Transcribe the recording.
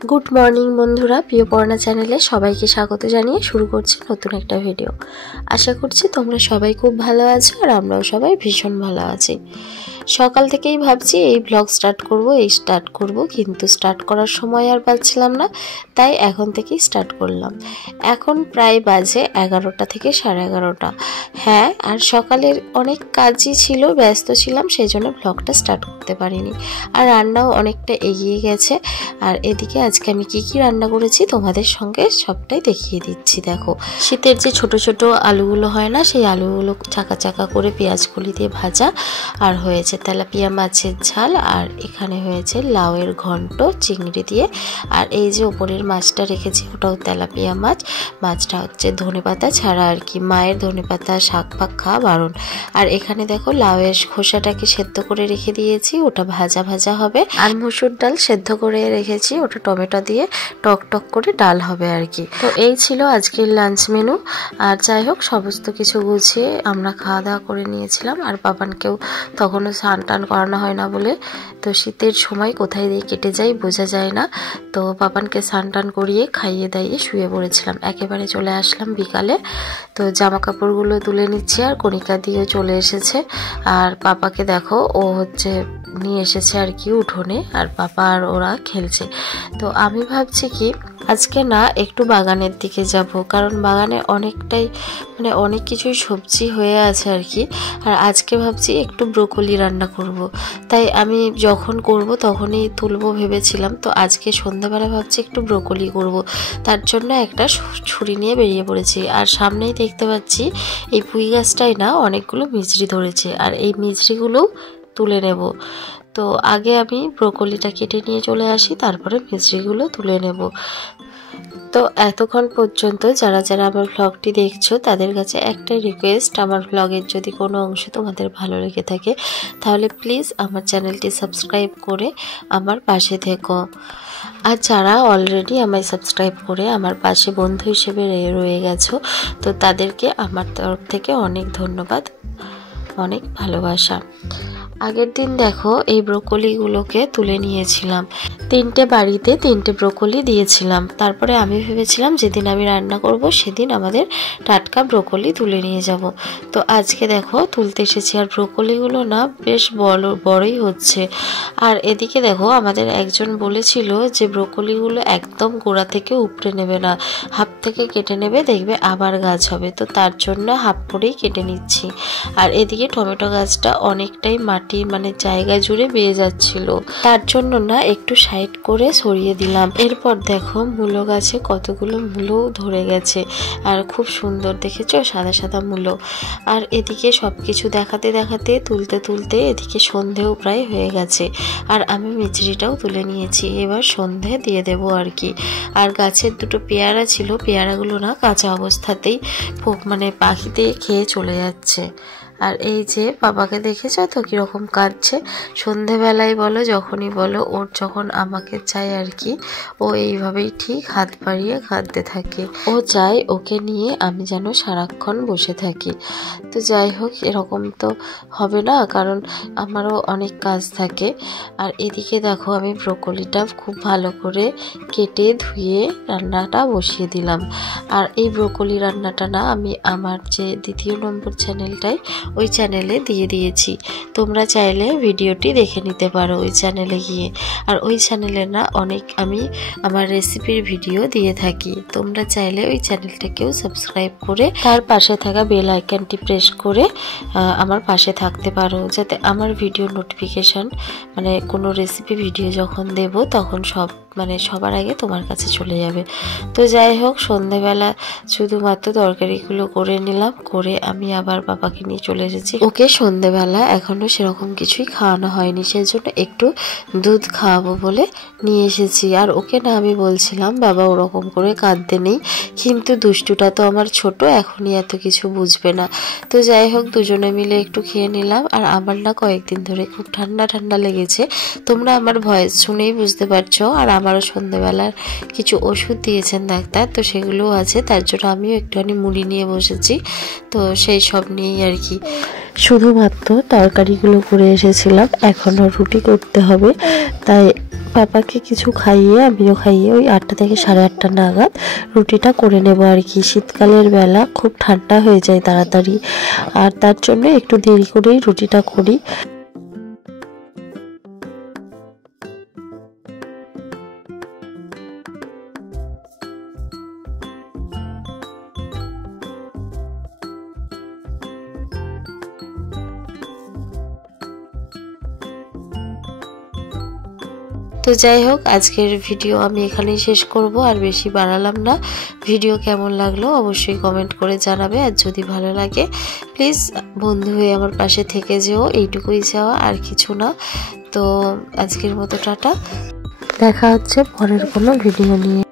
Good morning बंधुरा प्रिय पढ़ना चैनेले सबाइके स्वागत जानिए शुरू करछि नतून एकटा भिडियो। आशा करछि तोमरा सबाई खूब भालो आछो और आमराओ सबाई भीषण भालो आछि। सकाल থেকেই ভাবছি এই ব্লগ স্টার্ট করব কিন্তু স্টার্ট করার সময় আর পাচ্ছিলাম না, তাই এখন থেকেই স্টার্ট করলাম। এখন প্রায় বাজে 11টা থেকে 11:30। হ্যাঁ, আর সকালের অনেক কাজই ছিল, ব্যস্ত ছিলাম, সেজন্য ব্লগটা স্টার্ট করতে পারিনি। আর রান্নাও অনেকটা এগিয়ে গেছে। আর এদিকে আজকে আমি কি কি রান্না করেছি তোমাদের সঙ্গে সবটাই দেখিয়ে দিচ্ছি। দেখো, শীতের যে ছোট ছোট আলুগুলো হয় না, সেই আলুগুলো চাকা চাকা করে পেঁয়াজ কলি দিয়ে ভাজা, আর হয়েছে তেলাপিয়া মাছের ঝাল, আর এখানে হয়েছে লাউয়ের ঘন্ট চিংড়ি দিয়ে। আর এই যে উপরের মাছটা রেখেছি ওটাও তেলাপিয়া মাছ। মাছটা হচ্ছে ধনেপাতা ছাড়া আর কি, মায়ের ধনেপাতা শাক পাক খাওয়া বারণ। আর এখানে দেখো লাউয়ের খোসাটাকে সেদ্ধ করে রেখে দিয়েছি, ওটা ভাজা ভাজা হবে। আর মুসুর ডাল সেদ্ধ করে রেখেছি, ওটা টমেটো দিয়ে টক টক করে ডাল হবে আর কি। তো এই ছিল আজকের লাঞ্চ মেনু। আর যাই হোক, সমস্ত কিছু গুছিয়ে আমরা খাওয়া দাওয়া করে নিয়েছিলাম। আর বাবানকেও তখনও স্নান টান করানো হয় না বলে, তো শীতের সময় কোথায় দিয়ে কেটে যায় বোঝা যায় না। তো বাবানকে স্নান টান করিয়ে খাইয়ে দাইয়ে শুয়ে পড়েছিলাম। একেবারে চলে আসলাম বিকালে। তো জামা কাপড়গুলো তুলে নিচ্ছি, আর কণিকা দিয়েও চলে এসেছে। আর পাপাকে দেখো, ও হচ্ছে নিয়ে এসেছে আর কি উঠোনে, আর পাপা আর ওরা খেলছে। তো আমি ভাবছি কি আজকে না একটু বাগানের দিকে যাব, কারণ বাগানে অনেকটাই মানে অনেক কিছুই সবজি হয়ে আছে আর কি। আর আজকে ভাবছি একটু ব্রোকলি রান্না করব, তাই আমি যখন করব তখনই তুলবো ভেবেছিলাম। তো আজকে সন্ধ্যাবেলা ভাবছি একটু ব্রোকলি করব, তার জন্য একটা ছুরি নিয়ে বেরিয়ে পড়েছি। আর সামনেই দেখতে পাচ্ছি এই পুঁই গাছটাই না অনেকগুলো মিছরি ধরেছে, আর এই মিছরিগুলোও তুলে নেব। তো আগে আমি ব্রোকলিটা কেটে নিয়ে চলে আসি, তারপরে মিছরিগুলো তুলে নেব। তো এতক্ষণ পর্যন্ত যারা যারা আমার ভ্লগটি দেখছো তাদের কাছে একটাই রিকোয়েস্ট, আমার ভ্লগের যদি কোনো অংশ তোমাদের ভালো লেগে থাকে তাহলে প্লিজ আমার চ্যানেলটি সাবস্ক্রাইব করে আমার পাশে থেকো। আর যারা অলরেডি আমায় সাবস্ক্রাইব করে আমার পাশে বন্ধু হিসেবে রয়ে গেছো, তো তাদেরকে আমার তরফ থেকে অনেক ধন্যবাদ, অনেক ভালোবাসা। আগের দিন দেখো এই ব্রোকলিগুলোকে তুলে নিয়েছিলাম, 3টে বাড়িতে 3টে ব্রোকলি দিয়েছিলাম। তারপরে আমি ভেবেছিলাম যেদিন আমি রান্না করব সেদিন আমাদের টাটকা ব্রোকলি তুলে নিয়ে যাব। তো আজকে দেখো তুলতে এসেছি, আর ব্রোকলিগুলো না বেশ বড়ই হচ্ছে। আর এদিকে দেখো আমাদের একজন বলেছিল যে ব্রোকলিগুলো একদম গোড়া থেকে উপড়ে নেবে না, হাফ থেকে কেটে নেবে, দেখবে আবার গাছ হবে। তো তার জন্য হাফ করেই কেটে নিচ্ছি। আর এদিকে টমেটো গাছটা অনেকটাই মানে জায়গা জুড়ে বেয়ে যাচ্ছিল, তার জন্য না একটু সাইড করে সরিয়ে দিলাম। এরপর দেখো মূলো গাছে কতগুলো মূলো ধরে গেছে, আর খুব সুন্দর দেখেছো সাদা সাদা মূলো। আর এদিকে সবকিছু দেখাতে দেখাতে তুলতে তুলতে এদিকে সন্ধেও প্রায় হয়ে গেছে। আর আমি মিছরিটাও তুলে নিয়েছি, এবার সন্ধে দিয়ে দেব আর কি। আর গাছের দুটো পেয়ারা ছিল, পেয়ারাগুলো না কাঁচা অবস্থাতেই মানে পাখিতে খেয়ে চলে যাচ্ছে। আর এই যে বাবাকে দেখেছো তো কিরকম কাঁদছে, সন্ধেবেলায় বলো যখনই বলো, ওর যখন আমাকে চাই আর কি, ও এইভাবেই ঠিক হাত বাড়িয়ে কাঁদতে থাকে। ও চায় ওকে নিয়ে আমি যেন সারাক্ষণ বসে থাকি। তো যাই হোক, এরকম তো হবে না, কারণ আমারও অনেক কাজ থাকে। আর এদিকে দেখো আমি ব্রোকলিটা খুব ভালো করে কেটে ধুয়ে রান্নাটা বসিয়ে দিলাম। আর এই ব্রোকলি রান্নাটা না আমি আমার যে 2 নম্বর চ্যানেলটায়, ওই চ্যানেলে দিয়ে দিয়েছি। তোমরা চাইলে ভিডিওটি দেখে নিতে পারো ওই চ্যানেলে গিয়ে। আর ওই চ্যানেলে না অনেক আমি আমার রেসিপির ভিডিও দিয়ে থাকি, তোমরা চাইলে ওই চ্যানেলটাকেও সাবস্ক্রাইব করে তার পাশে থাকা বেল আইকনটি প্রেস করে আমার পাশে থাকতে পারো, যাতে আমার ভিডিও নোটিফিকেশন মানে কোনো রেসিপি ভিডিও যখন দেব তখন সবার আগে তোমার কাছে চলে যাবে। তো যাই হোক, সন্ধেবেলা শুধুমাত্র তরকারিগুলো করে নিলাম, করে আমি আবার বাবাকে নিয়ে চলে এসেছি। ওকে সন্ধেবেলা এখনো সেরকম কিছুই খাওয়ানো হয়নি, সেজন্য একটু দুধ খাওয়াবো বলে নিয়ে এসেছি। আর ওকে না আমি বলছিলাম বাবা ওরকম করে কাঁদতে নেই, কিন্তু দুষ্টুটা তো আমার ছোট, এখনই এত কিছু বুঝবে না। তো যাই হোক, দুজনে মিলে একটু খেয়ে নিলাম। আর আমার না কয়েকদিন ধরে খুব ঠান্ডা ঠান্ডা লেগেছে, তোমরা আমার ভয়েস শুনেই বুঝতে পারছো। আর আমারও সন্ধেবেলার কিছু ওষুধ দিয়েছেন ডাক্তার, তো সেগুলোও আছে, তার জন্য আমিও একটুখানি মুড়ি নিয়ে বসেছি। তো সেই সব নিয়েই আর কি, শুধুমাত্র তরকারিগুলো করে এসেছিলাম, এখনও রুটি করতে হবে, তাই পাপাকে কিছু খাইয়ে আমিও খাইয়ে ওই 8টা থেকে 8:30 নাগাদ রুটিটা করে নেব আর কি। শীতকালের বেলা খুব ঠান্ডা হয়ে যায় তাড়াতাড়ি, আর তার জন্য একটু দেরি করেই রুটিটা করি। তো যাই হোক, আজকের ভিডিও আমি এখানেই শেষ করব, আর বেশি বাড়ালাম না। ভিডিও কেমন লাগলো অবশ্যই কমেন্ট করে জানাবে, আর যদি ভালো লাগে প্লিজ বন্ধু হয়ে আমার পাশে থেকে যেও, এইটুকুই চাওয়া, আর কিছু না। তো আজকের মতো টাটা, দেখা হচ্ছে পরের কোনো ভিডিও নিয়ে।